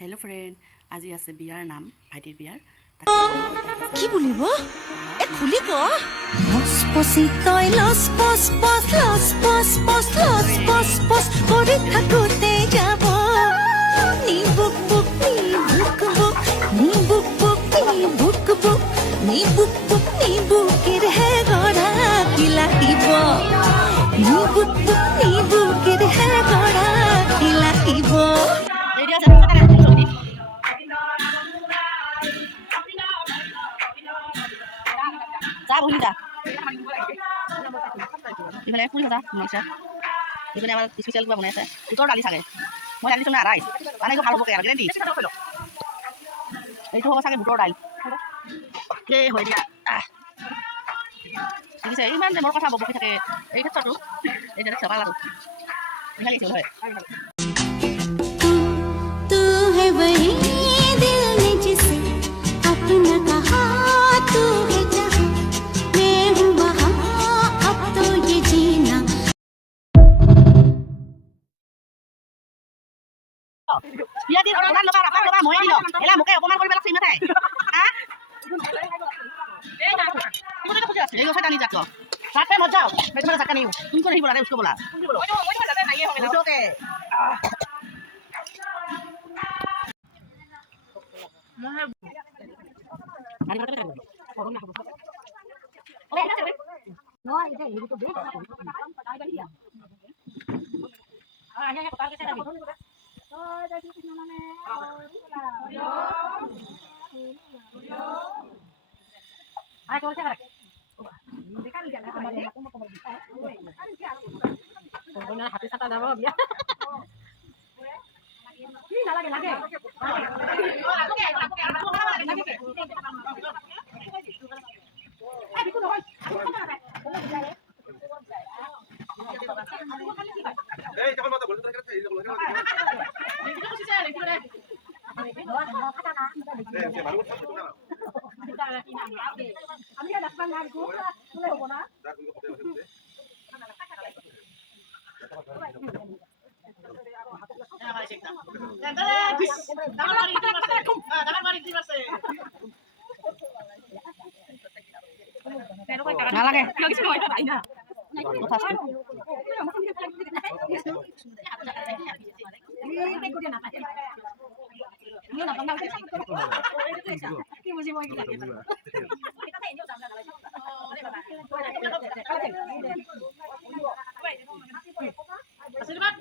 Hello' friend, আজি আছে বিয়াৰ নাম, ভাইটিৰ বিয়াৰ। কি বুলিব এ খুলি ক লস পচি তই লস পচ পচ লস পচ পচ লস পচ পচ কৰি থাকোতে যাব নি বুক বুক নি বুক বুক নি বুক বুক নি বুক বুক নি বুক বুক নি বুকের হে গড়া কি লাগিব নি বুক বুক নি বুকের হে গড়া কি লাগিব যা বহি যা ইফালে ফুৰি যা বনাইছা ইফালে আমাৰ স্পেচিয়েল কিবা বনাই আছে উত্তৰ দালি চাগে মই দালি চোন আৰাই মানে ভাল হ'ব আৰু গেৰেণ্টি এইটো হ'ব চাগে বুটৰ দাইল এই হয় দিয়া দেখিছে ইমান যে মোৰ কথা বকি থাকে এই ক্ষেত্ৰতো এই যে চপালাটো ভাল লাগিছে হয় तू है वही दिल ने जिसे अपना कहा तू है जहां मैं हूँ वहां अब तो ये जीना বিয়া দিন ওনাৰ লগা ৰাপাৰ লগা ময়ে দিলো এলা মোকে অপমান কৰি পেলাইছে ইমাতে হা এই না তুমি তো খুঁজে আছে এই ওসে টানি যাচ্ছ সাথে মত যাও मैं तुम्हारा धक्का नहीं हूं तुमको नहीं बोला रे उसको बोला मुझे ज्यादा नहीं है होगा ओके হাতে চাটা যাব বিয়া নালাগে লাগে এই কেমন কথা বলতে থাকে এই বলে আমি ডাক্তার না গো বলে হবো না নালাগে কি বুঝি মই আশীর্বাদ